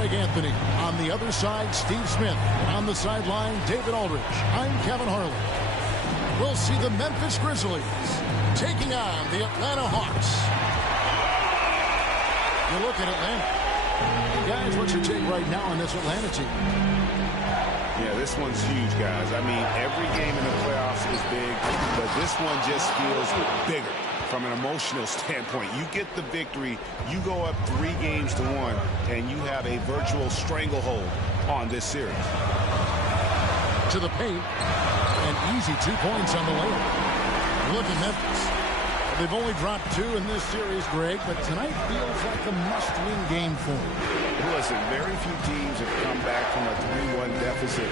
Greg Anthony. On the other side, Steve Smith. On the sideline, David Aldridge. I'm Kevin Harlan. We'll see the Memphis Grizzlies taking on the Atlanta Hawks. You look at Atlanta. Guys, what's your take right now on this Atlanta team? Yeah, this one's huge, guys. I mean, every game in the playoffs is big, but this one just feels bigger from an emotional standpoint. You get the victory, you go up 3-1, and you have a virtual stranglehold on this series. To the paint, an easy 2 points on the layup. Look at Memphis. They've only dropped 2 in this series, Greg, but tonight feels like a must-win game for them. Listen, very few teams have come back from a 3-1 deficit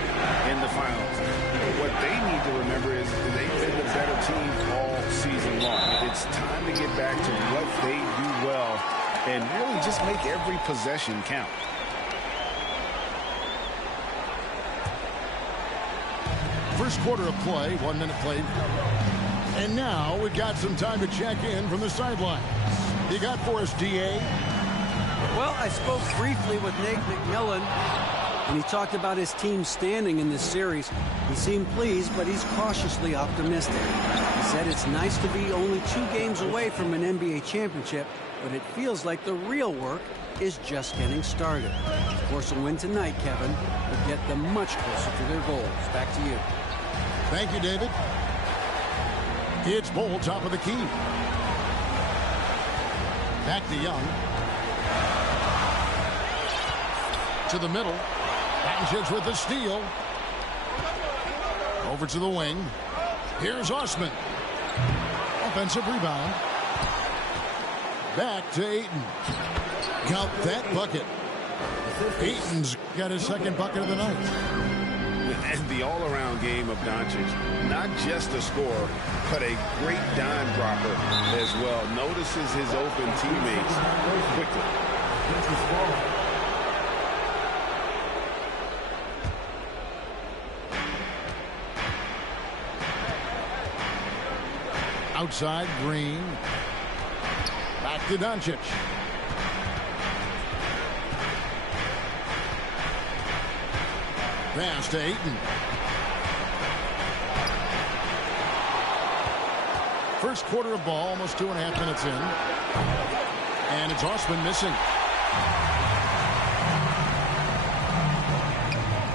in the finals. But what they need to remember is they've been the better team all season long. It's time to get back to what they do well and really just make every possession count. First quarter of play, 1 minute played. And now we've got some time to check in from the sidelines. You got for us, D.A.? Well, I spoke briefly with Nate McMillan, and he talked about his team standing in this series. He seemed pleased, but he's cautiously optimistic. He said it's nice to be only 2 games away from an NBA championship, but it feels like the real work is just getting started. Of course, a win tonight, Kevin, will get them much closer to their goals. Back to you. Thank you, David. It's Bol, top of the key. Back to Young. To the middle. Doncic with the steal. Over to the wing. Here's Osman. Offensive rebound. Back to Ayton. Count that bucket. Ayton's got his second bucket of the night. And the all-around game of Doncic, not just a scorer, but a great dime dropper as well. Notices his open teammates quickly. Outside, Green. Back to Doncic. Pass to Ayton. First quarter of ball, almost 2.5 minutes in. And it's Osman missing.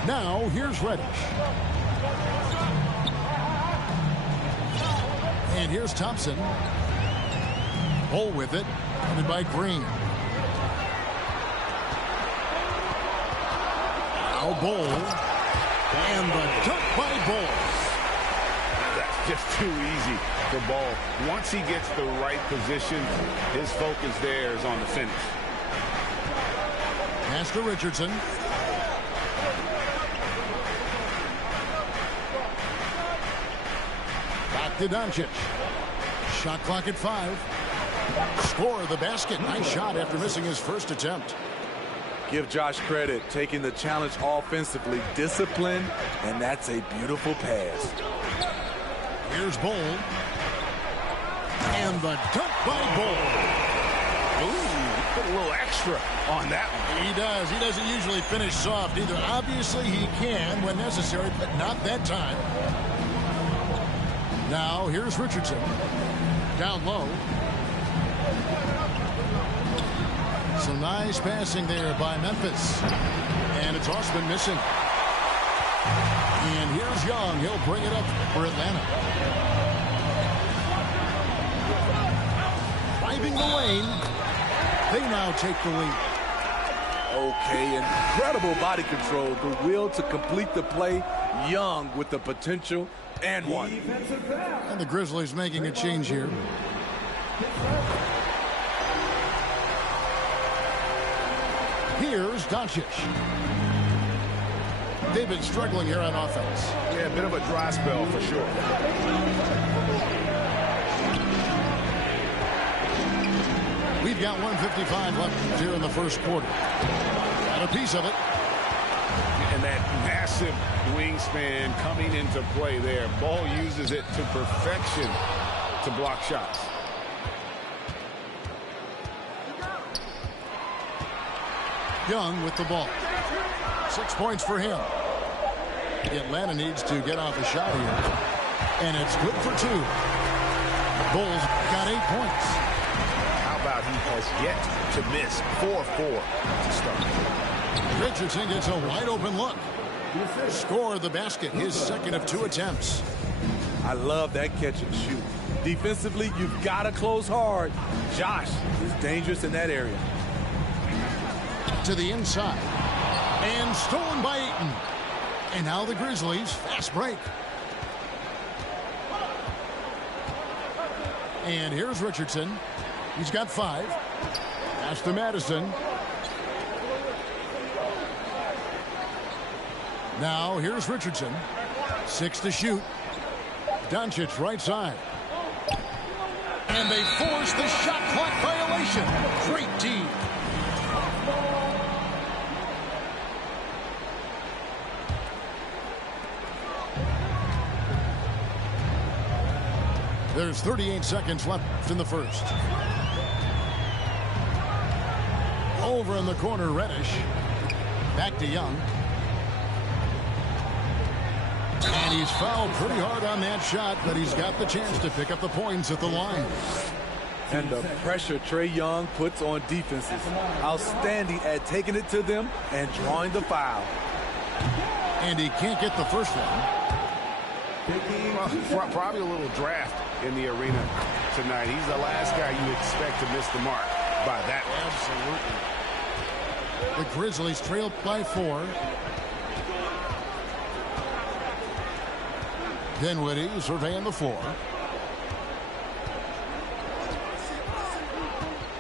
Now, here's Reddish. And here's Thompson. Bol with it. Covered by Green. Now Bol. And the dunk by Bol. That's just too easy for Bol. Once he gets the right position, his focus there is on the finish. Pass to Richardson. Back to Doncic. Shot clock at 5. Score the basket. Nice shot after missing his first attempt. Give Josh credit, taking the challenge offensively, discipline, and that's a beautiful pass. Here's Bol. And the dunk by Bol. Ooh, put a little extra on that one. He does. He doesn't usually finish soft either. Obviously, he can when necessary, but not that time. Now, here's Richardson. Down low. Some nice passing there by Memphis. And it's Osman missing. And here's Young. He'll bring it up for Atlanta. Driving the lane. They now take the lead. Okay, incredible body control. The will to complete the play. Young with the potential and one. And the Grizzlies making a change here. Here's Doncic. They've been struggling here on offense. Yeah, a bit of a dry spell for sure. We've got 1:55 left here in the first quarter. Got a piece of it. And that massive wingspan coming into play there. Bol uses it to perfection to block shots. Young with the ball. 6 points for him. Atlanta needs to get off a shot here. And it's good for 2. The Bulls got 8 points. How about he has yet to miss 4-4 to start. Richardson gets a wide open look. Score the basket, his second of 2 attempts. I love that catch and shoot. Defensively, you've got to close hard. Josh is dangerous in that area. To the inside. And stolen by Ayton. And now the Grizzlies, fast break. And here's Richardson. He's got 5. Pass to Madison. Now here's Richardson. 6 to shoot. Doncic right side. And they force the shot clock violation. Great team. There's 38 seconds left in the first. Over in the corner, Reddish. Back to Young. And he's fouled pretty hard on that shot, but he's got the chance to pick up the points at the line. And the pressure Trae Young puts on defenses. Outstanding at taking it to them and drawing the foul. And he can't get the first one. Well, probably a little draft in the arena tonight. He's the last guy you expect to miss the mark by that. Absolutely. The Grizzlies trailed by 4. Dinwiddie surveying the floor.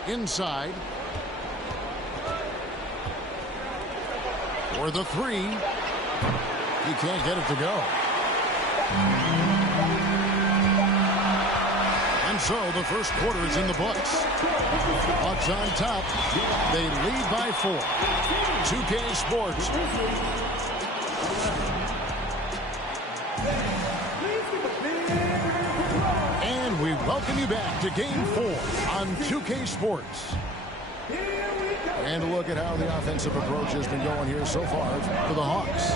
Inside. For the 3. He can't get it to go. And so the first quarter is in the books. Bucks on top. They lead by 4. 2K Sports. And we welcome you back to Game 4 on 2K Sports. And a look at how the offensive approach has been going here so far for the Hawks.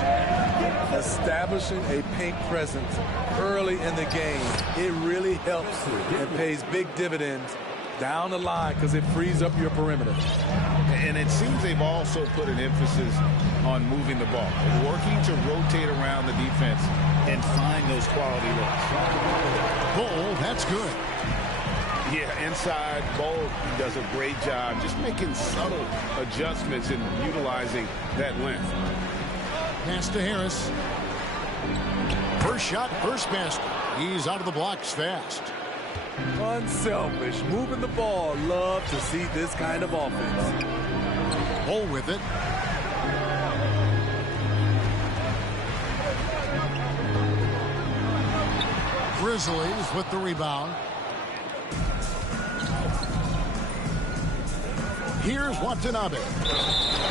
Establishing a paint presence early in the game, it really helps and pays big dividends down the line because it frees up your perimeter. And it seems they've also put an emphasis on moving the ball, working to rotate around the defense and find those quality looks. Bol, that's good. Yeah, inside, Bol does a great job just making subtle adjustments and utilizing that length. Pass to Harris. First shot, first basket. He's out of the blocks fast. Unselfish, moving the ball. Love to see this kind of offense. Bol with it. Grizzlies with the rebound. Here's Watanabe.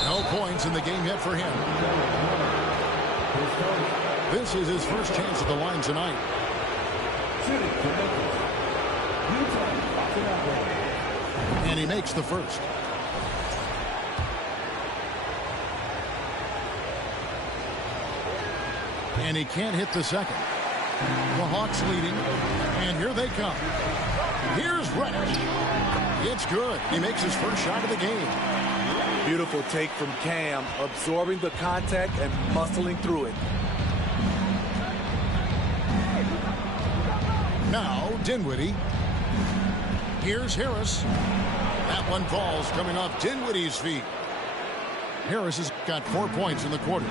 No points in the game yet for him. This is his first chance at the line tonight. And he makes the first. And he can't hit the second. The Hawks leading. And here they come. Here's Reddish. It's good. He makes his first shot of the game. Beautiful take from Cam, absorbing the contact and muscling through it. Now, Dinwiddie. Here's Harris. That one falls coming off Dinwiddie's feet. Harris has got 4 points in the quarter.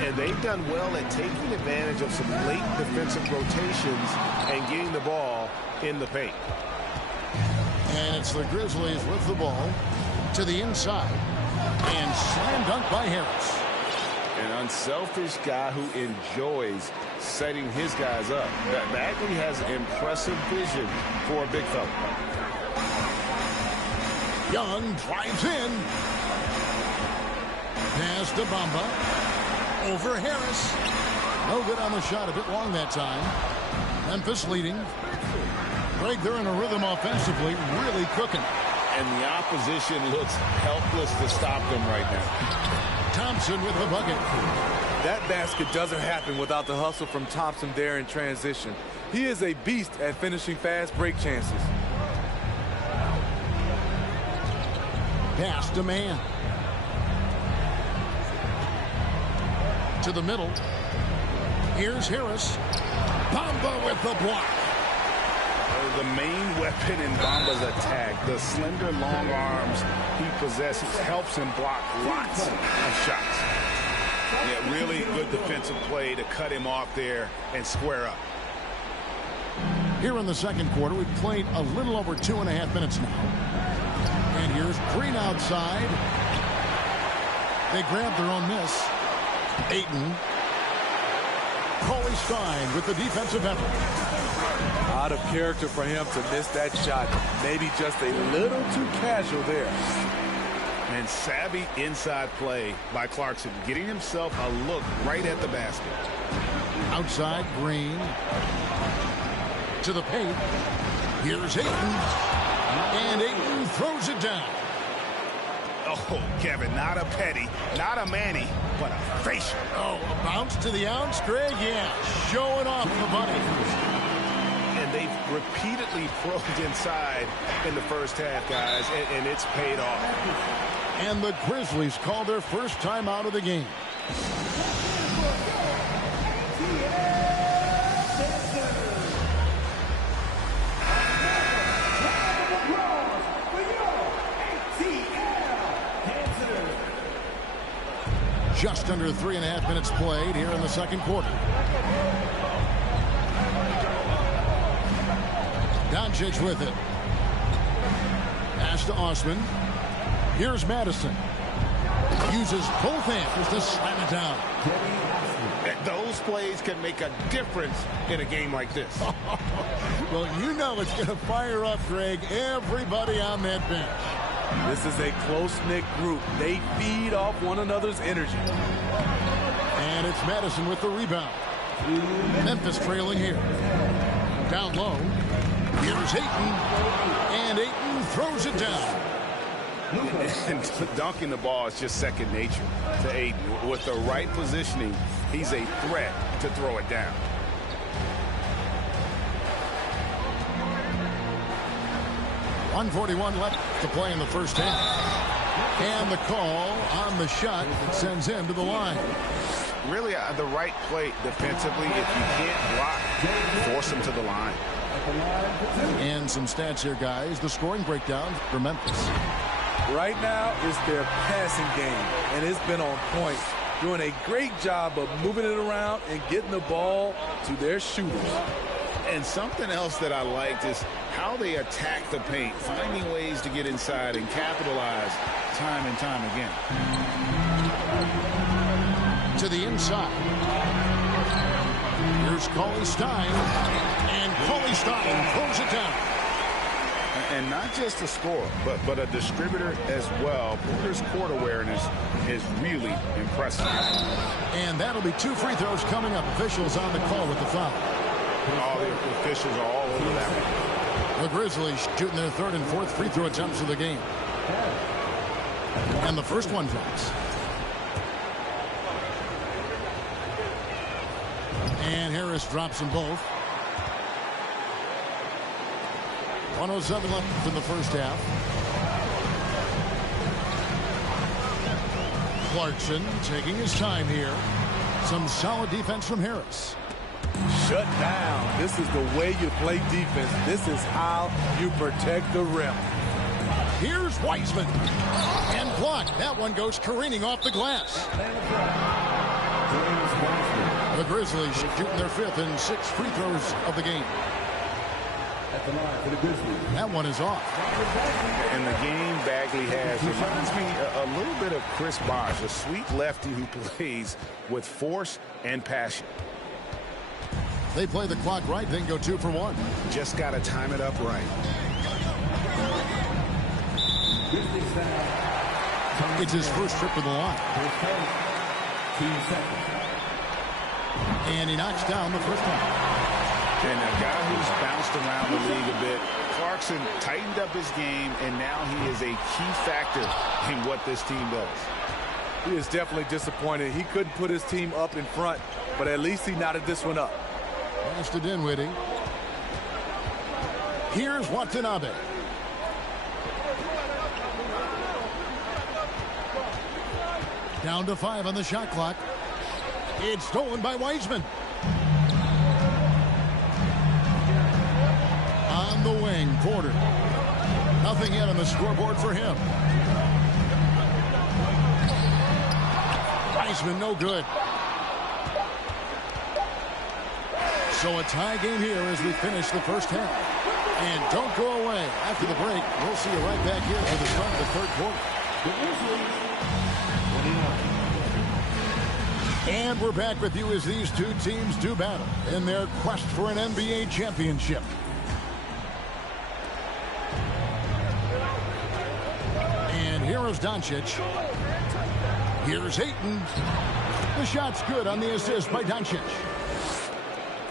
And they've done well at taking advantage of some late defensive rotations and getting the ball in the paint. And it's the Grizzlies with the ball to the inside. And slam dunk by Harris. An unselfish guy who enjoys setting his guys up. Bagley has impressive vision for a big fella. Young drives in. Pass to Bamba. Over Harris. No good on the shot. A bit long that time. Memphis leading. Greg, they're in a rhythm offensively. Really cooking. And the opposition looks helpless to stop them right now. Thompson with the bucket. That basket doesn't happen without the hustle from Thompson there in transition. He is a beast at finishing fast break chances. Pass to man. To the middle. Here's Harris. Bamba with the block. The main weapon in Bamba's attack, the slender, long arms he possesses, helps him block lots of shots. Yeah, really good defensive play to cut him off there and square up. Here in the second quarter, we've played a little over 2.5 minutes now. And here's Green outside. They grab their own miss. Ayton. Cauley Stein with the defensive effort. Out of character for him to miss that shot. Maybe just a little too casual there. And savvy inside play by Clarkson, getting himself a look right at the basket. Outside, Green. To the paint. Here's Ayton. And Ayton throws it down. Oh, Kevin, not a petty, not a Manny, but a facial. Oh, a bounce to the ounce, Greg? Yeah, showing off the bunny. And they've repeatedly probed inside in the first half, guys, and it's paid off. And the Grizzlies call their first time out of the game. Just under 3.5 minutes played here in the second quarter. Doncic with it. Pass to Osman. Here's Madison. Uses both hands to slam it down. Those plays can make a difference in a game like this. Well, you know it's going to fire up, Greg, everybody on that bench. This is a close-knit group. They feed off one another's energy. And it's Madison with the rebound. Memphis trailing here. Down low. Here's Ayton. And Ayton throws it down. And dunking the ball is just second nature to Ayton. With the right positioning, he's a threat to throw it down. .141 left to play in the first half. And the call on the shot that sends him to the line. Really, the right play defensively. If you can't block, force him to the line. And some stats here, guys. The scoring breakdown for Memphis. Right now, it's their passing game, and it's been on point. Doing a great job of moving it around and getting the ball to their shooters. And something else that I liked is how they attack the paint, finding ways to get inside and capitalize time and time again. To the inside. Here's Cauley Stein. And Cauley Stein throws it down. And not just a scorer, but a distributor as well. Porter's court awareness is really impressive. And that'll be 2 free throws coming up. Officials on the call with the foul. All the officials are all over that one. The Grizzlies shooting their third and fourth free throw attempts of the game. And the first one drops. And Harris drops them both. 107 left in the first half. Clarkson taking his time here. Some solid defense from Harris. Shut down. This is the way you play defense. This is how you protect the rim. Here's Wiseman. And blocked. That one goes careening off the glass. The Grizzlies shooting their fifth and sixth free throws of the game. That one is off. And the game Bagley has reminds me a little bit of Chris Bosh, a sweet lefty who plays with force and passion. They play the clock right, then go 2 for 1. Just got to time it up right. It's his first trip to the line. And he knocks down the first one. And a guy who's bounced around the league a bit, Clarkson Clarkson tightened up his game, and now he is a key factor in what this team does. He is definitely disappointed. He couldn't put his team up in front, but at least he knotted this one up. Pass to Dinwiddie. Here's Watanabe. Down to 5 on the shot clock. It's stolen by Wiseman. On the wing, Porter. Nothing yet on the scoreboard for him. Wiseman, no good. So a tie game here as we finish the first half. And don't go away. After the break, we'll see you right back here for the start of the third quarter. And we're back with you as these two teams do battle in their quest for an NBA championship. And here is Doncic. Here's Ayton. The shot's good on the assist by Doncic.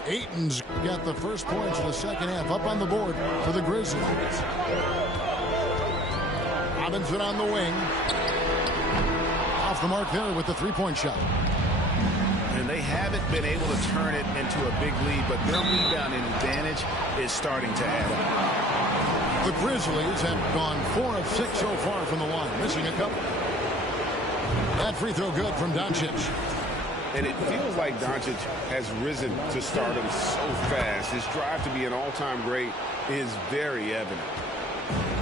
Ayton's got the first points of the second half up on the board for the Grizzlies. Robinson on the wing. Off the mark there with the three-point shot. And they haven't been able to turn it into a big lead, but their rebounding advantage is starting to add up. The Grizzlies have gone 4 of 6 so far from the line, missing a couple. That free throw good from Doncic. And it feels like Doncic has risen to stardom so fast. His drive to be an all-time great is very evident.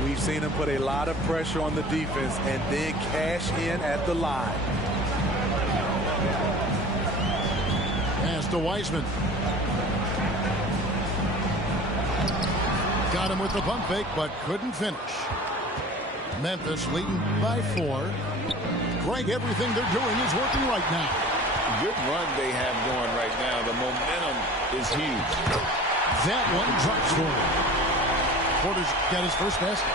We've seen him put a lot of pressure on the defense and then cash in at the line. Pass to Wiseman. Got him with the pump fake, but couldn't finish. Memphis leading by 4. Greg, everything they're doing is working right now. Good run they have going right now. The momentum is huge. That one drops for him. Porter's got his first basket.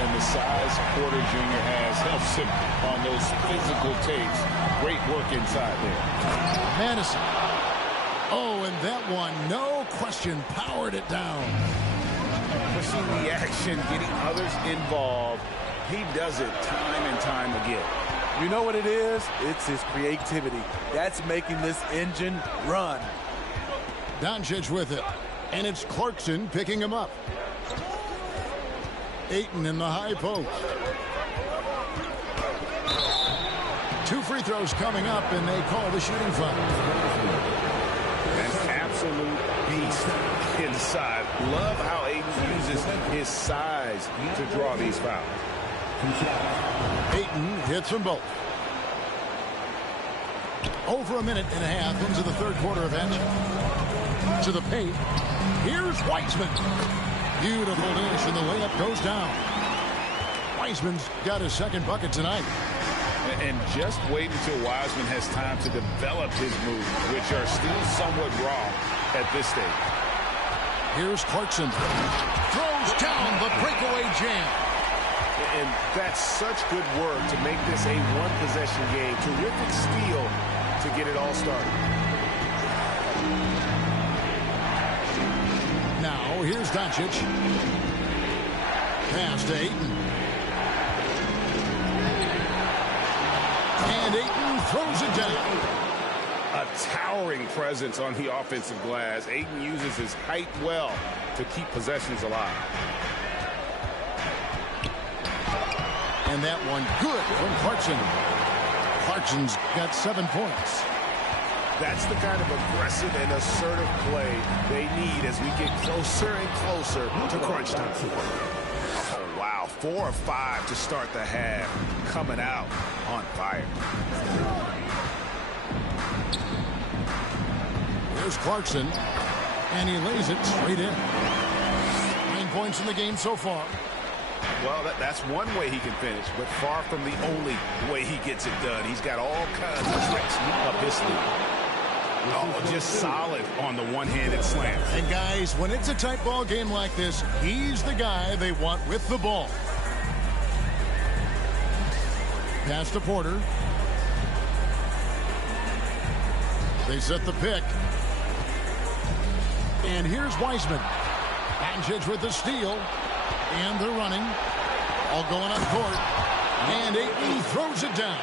And the size Porter Jr. has helps him on those physical takes. Great work inside there. Madison. Oh, and that one, no question, powered it down. Pushing the action, getting others involved. He does it time and time again. You know what it is? It's his creativity. That's making this engine run. Doncic with it. And it's Clarkson picking him up. Ayton in the high post. 2 free throws coming up, and they call the shooting foul. An absolute beast inside. Love how Ayton uses his size to draw these fouls. Ayton hits them both. Over a minute and a half into the third quarter of action. To the paint. Here's Wiseman. Beautiful dish, and the layup goes down. Wiseman's got his second bucket tonight. And just wait until Wiseman has time to develop his moves, which are still somewhat raw at this stage. Here's Clarkson. Throws down the breakaway jam. And that's such good work to make this a one-possession game. Terrific steal to get it all started. Now, here's Doncic. Pass to Ayton. And Ayton throws it down. A towering presence on the offensive glass. Ayton uses his height well to keep possessions alive. And that one good from Clarkson. Clarkson's got 7 points. That's the kind of aggressive and assertive play they need as we get closer and closer to crunch time. Oh, wow. 4 of 5 to start the half. Coming out on fire. There's Clarkson. And he lays it straight in. 9 points in the game so far. Well, that's one way he can finish, but far from the only way he gets it done. He's got all kinds of tricks up his sleeve. Oh, just solid on the one-handed slam. And guys, when it's a tight ball game like this, he's the guy they want with the ball. Pass to Porter. They set the pick. And here's Wiseman. Doncic with the steal. And they're running. All going up court. And Ayton throws it down.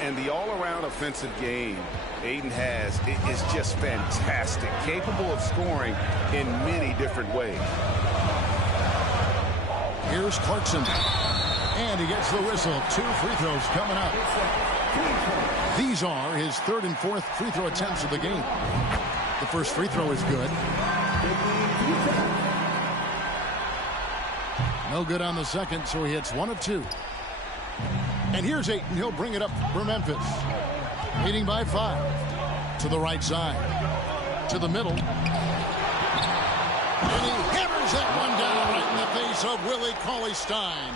And the all-around offensive game Ayton has is just fantastic. Capable of scoring in many different ways. Here's Clarkson. And he gets the whistle. 2 free throws coming up. These are his 3rd and 4th free throw attempts of the game. The first free throw is good. No good on the second, so he hits 1 of 2. And here's Ayton. He'll bring it up for Memphis. Leading by 5. To the right side. To the middle. And he hammers that one down right in the face of Willie Cauley-Stein.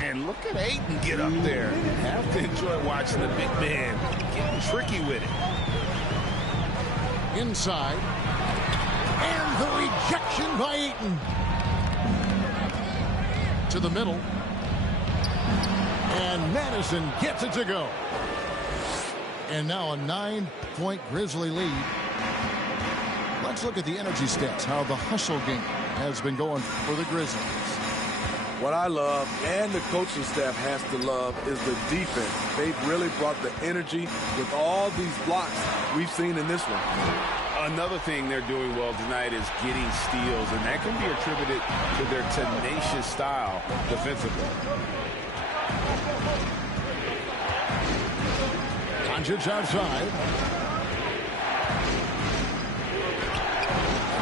And look at Ayton get up there. Have to enjoy watching the big man getting tricky with it. Inside. And the rejection by Ayton. To the middle. And Madison gets it to go. And now a 9-point Grizzly lead. Let's look at the energy stats, how the hustle game has been going for the Grizzlies. What I love, and the coaching staff has to love, is the defense. They've really brought the energy with all these blocks we've seen in this one. Another thing they're doing well tonight is getting steals, and that can be attributed to their tenacious style defensively. Doncic outside.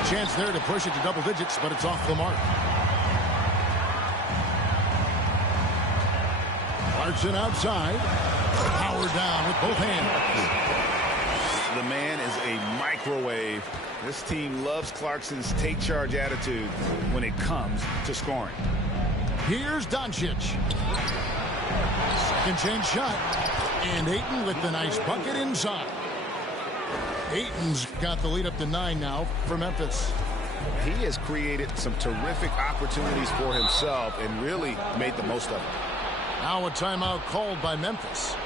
Chance there to push it to double digits, but it's off the mark. Clarkson outside. Power down with both hands. The man is a microwave. This team loves Clarkson's take charge attitude when it comes to scoring. Here's Doncic. Second chance shot. And Ayton with the nice bucket inside. Ayton's got the lead up to 9 now for Memphis. He has created some terrific opportunities for himself and really made the most of it. Now a timeout called by Memphis.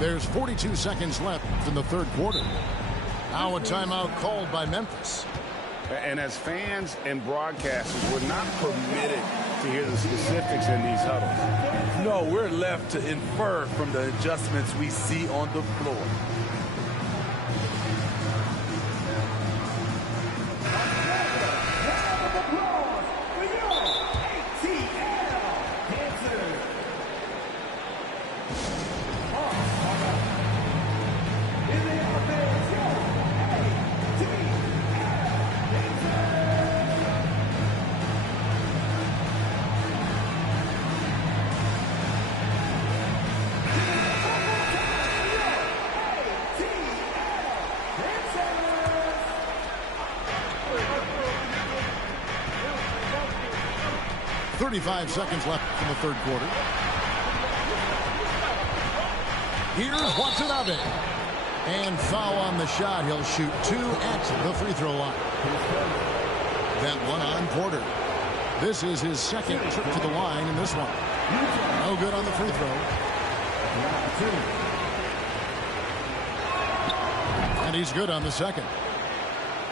There's 42 seconds left in the 3rd quarter. Now a timeout called by Memphis. And as fans and broadcasters, we're not permitted to hear the specifics in these huddles. No, we're left to infer from the adjustments we see on the floor. .35 seconds left in the 3rd quarter. Here's Watanabe. And foul on the shot. He'll shoot 2 at the free throw line. That one on Porter. This is his 2nd trip to the line in this one. No good on the free throw. And he's good on the 2nd.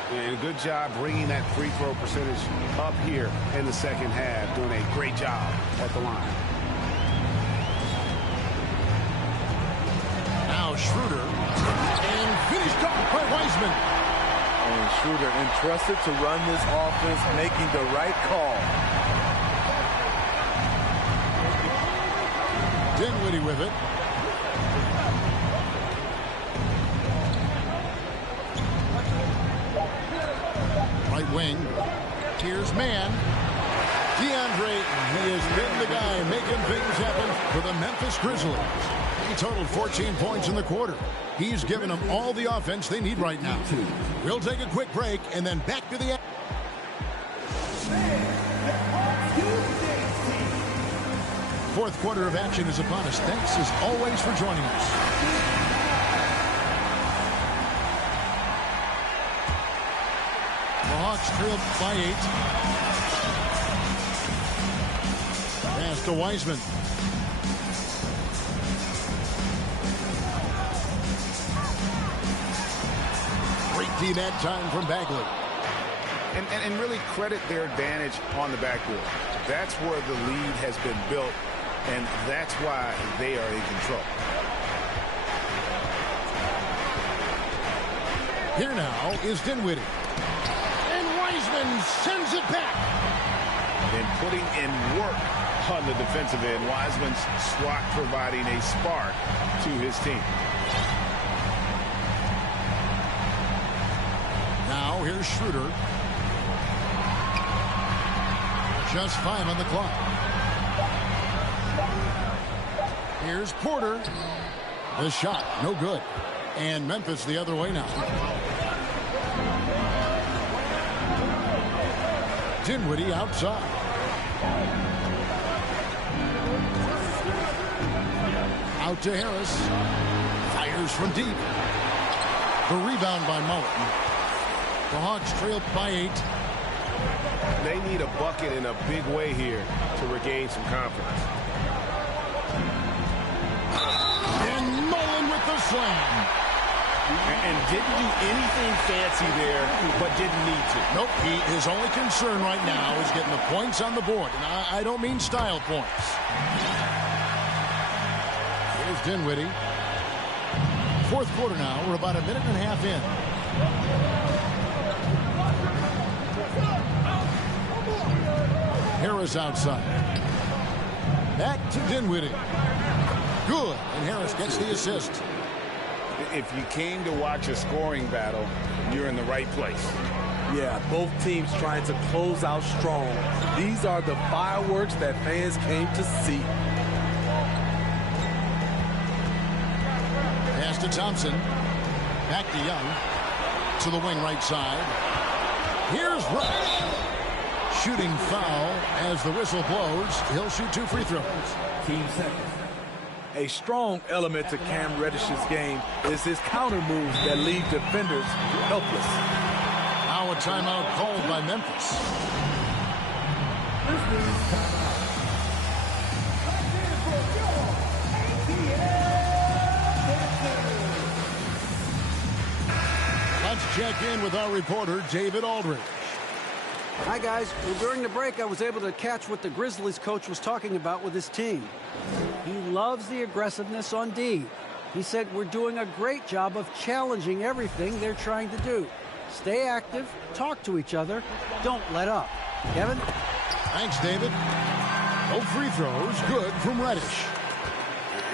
And good job bringing that free throw percentage up here in the 2nd half. Doing a great job at the line. Now Schroeder. And finished off by Wiseman. And Schroeder entrusted to run this offense, making the right call. Dinwiddie with it. Right wing. Here's Mann. DeAndre Ayton, he has been the guy making things happen for the Memphis Grizzlies. He totaled 14 points in the quarter. He's given them all the offense they need right now. We'll take a quick break and then back to the... Fourth quarter of action is upon us. Thanks as always for joining us. The Hawks trailed by 8. Pass to Wiseman. Great D that time from Bagley. And really credit their advantage on the backboard. That's where the lead has been built, and that's why they are in control. Here now is Dinwiddie. And Wiseman sends it back. And putting in work on the defensive end. Wiseman's swat providing a spark to his team. Now here's Schroeder. Just 5 on the clock. Here's Porter. The shot, no good. And Memphis the other way now. Dinwiddie outside. Out to Harris. Fires from deep. The rebound by Mullen. The Hawks trail by 8. They need a bucket in a big way here to regain some confidence. And Mullen with the slam. And didn't do anything fancy there, but didn't need to. Nope, his only concern right now is getting the points on the board. And I don't mean style points. Here's Dinwiddie. Fourth quarter now. We're about a minute and a half in. Harris outside. Back to Dinwiddie. Good. And Harris gets the assist. If you came to watch a scoring battle, you're in the right place. Yeah, both teams trying to close out strong. These are the fireworks that fans came to see. Pass to Thompson. Back to Young. To the wing right side. Here's Rush. Shooting foul as the whistle blows. He'll shoot 2 free throws. Team second. A strong element to Cam Reddish's game is his counter moves that leave defenders helpless. Now a timeout called by Memphis. Let's check in with our reporter, David Aldridge. Hi, guys. Well, during the break, I was able to catch what the Grizzlies coach was talking about with his team. He loves the aggressiveness on D. He said, we're doing a great job of challenging everything they're trying to do. Stay active, talk to each other, don't let up. Kevin? Thanks, David. No free throws. Good from Reddish.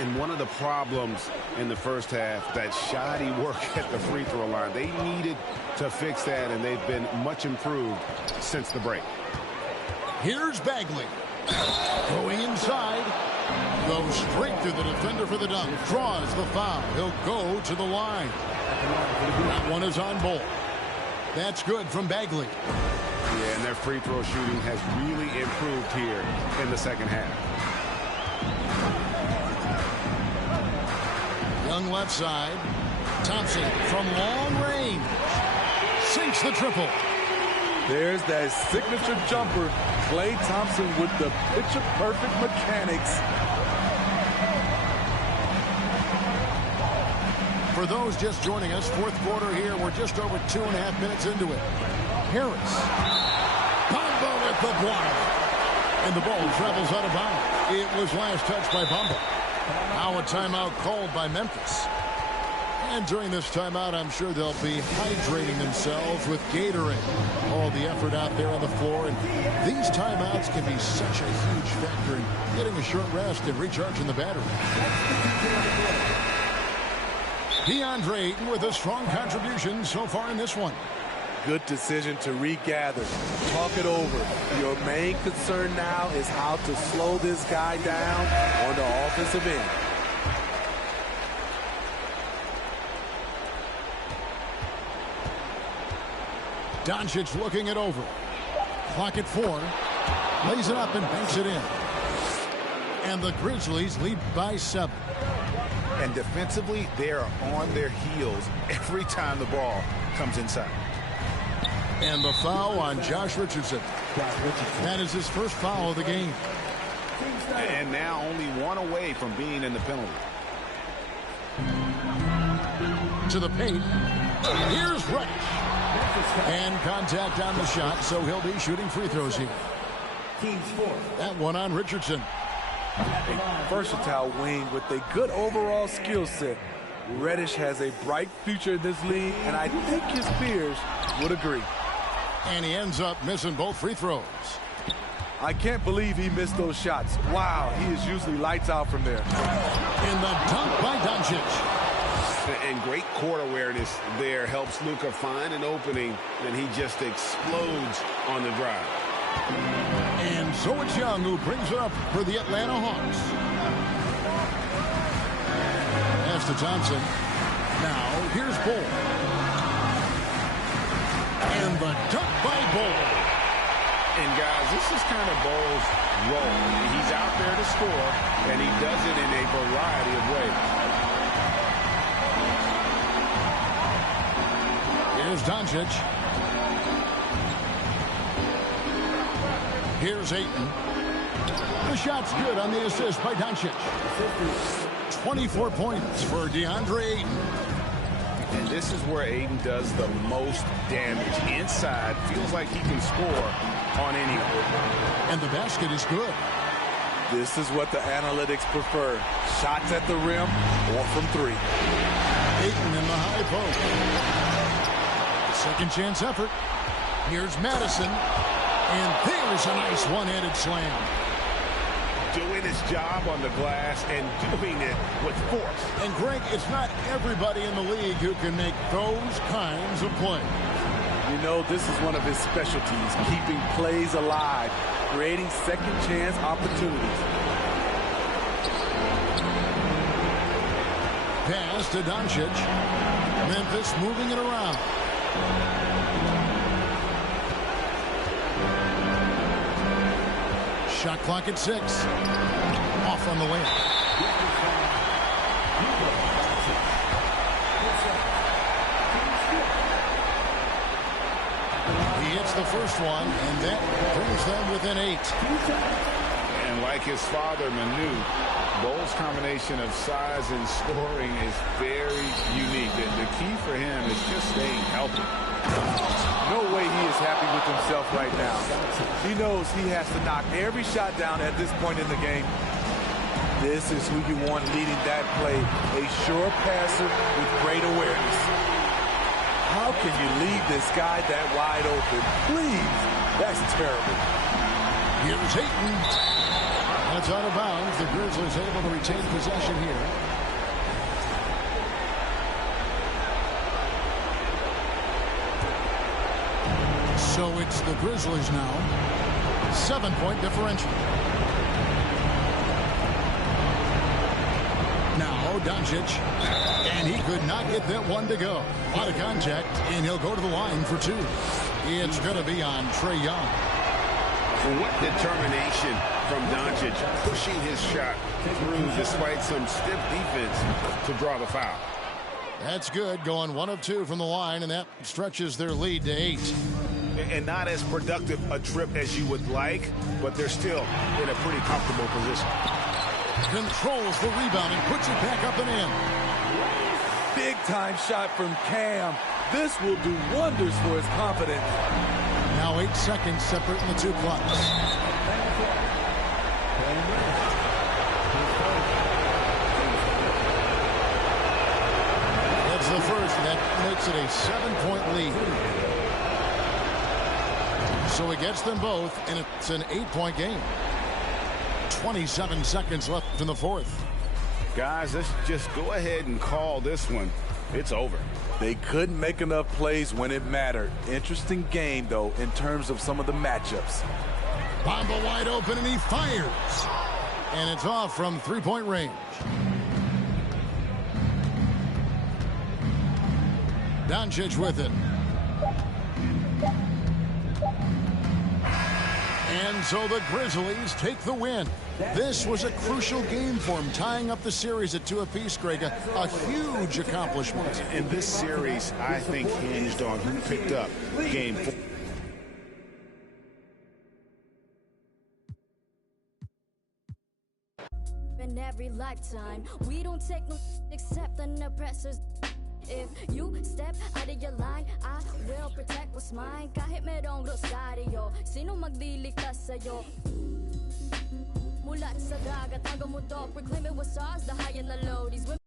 And one of the problems in the first half, that shoddy work at the free throw line. They needed to fix that, and they've been much improved since the break. Here's Bagley. Going inside. Goes straight through the defender for the dunk. Draws the foul. He'll go to the line. That one is on ball. That's good from Bagley. Yeah, and their free throw shooting has really improved here in the second half. Young left side. Thompson from long range. Sinks the triple. There's that signature jumper. Klay Thompson with the picture-perfect mechanics. For those just joining us, fourth quarter here. We're just over 2.5 minutes into it. Harris. Bamba with the block. And the ball travels out of bounds. It was last touched by Bamba. Now a timeout called by Memphis. And during this timeout, I'm sure they'll be hydrating themselves with Gatorade. All the effort out there on the floor. And these timeouts can be such a huge factor in getting a short rest and recharging the battery. DeAndre Ayton with a strong contribution so far in this one. good decision to regather. Talk it over. Your main concern now is how to slow this guy down on the offensive end. Doncic looking it over. Clock at 4. Lays it up and banks it in. And the Grizzlies lead by 7. And defensively, they are on their heels every time the ball comes inside. And the foul on Josh Richardson. That is his first foul of the game. And now only one away from being in the penalty. To the paint. Here's Reddish. And contact on the shot, so he'll be shooting free throws here. That one on Richardson. A versatile wing with a good overall skill set. Reddish has a bright future in this league, and I think his peers would agree. And he ends up missing both free throws. I can't believe he missed those shots. Wow, he is usually lights out from there. In the dunk by Doncic. And great court awareness there helps Luka find an opening, and he just explodes on the drive. And so it's Young who brings it up for the Atlanta Hawks. Pass to Thompson. Now here's Bol. And the dunk by Bol. And guys, this is kind of Bol's role. He's out there to score, and he does it in a variety of ways. Here's Doncic. Here's Ayton. The shot's good on the assist by Doncic. 24 points for DeAndre Ayton. And this is where Ayton does the most damage. Inside, feels like he can score on anyone. And the basket is good. This is what the analytics prefer. Shots at the rim or from 3. Ayton in the high post. Second chance effort. Here's Madison. And there's a nice one-handed slam. Doing his job on the glass and doing it with force. And Greg, it's not everybody in the league who can make those kinds of plays. You know, this is one of his specialties, keeping plays alive, creating second chance opportunities. Pass to Doncic. Memphis moving it around. Shot clock at 6. Off on the layup. He hits the first one, and that brings them within 8. And like his father, Manu, Bol's combination of size and scoring is very unique. The key for him is just staying healthy. No way he is happy with himself right now. He knows he has to knock every shot down at this point in the game. This is who you want leading that play. A sure passer with great awareness. How can you leave this guy that wide open? Please, that's terrible. Here's Ayton. That's out of bounds. The Grizzlies able to retain possession here. So it's the Grizzlies now. 7-point differential. Now Doncic. And he could not get that one to go. A lot of contact, and he'll go to the line for 2. It's going to be on Trae Young. What determination from Doncic, pushing his shot through despite some stiff defense to draw the foul. That's good, going 1 of 2 from the line, and that stretches their lead to 8. And not as productive a trip as you would like, but they're still in a pretty comfortable position. Controls the rebound and puts it back up and in. Big-time shot from Cam. This will do wonders for his confidence. Now 8 seconds separating the 2 clocks. That's the first. That makes it a 7-point lead. So he gets them both, and it's an 8-point game. 27 seconds left in the 4th. Guys, let's just go ahead and call this one. it's over. They couldn't make enough plays when it mattered. Interesting game, though, in terms of some of the matchups. Bamba wide open, and he fires. And it's off from three-point range. Doncic with it. And so the Grizzlies take the win. This was a crucial game for them, tying up the series at 2 apiece, Greg. A huge accomplishment. And this series, I think, hinged on who picked up game 4. In every lifetime, we don't take no except the oppressors. If you step out of your line, I will protect what's mine. Kahit merong rosaryo, sino magliligtas sa'yo? Mulat sa dagat hanggang mundo, proclaim it was ours, the high and the low. These women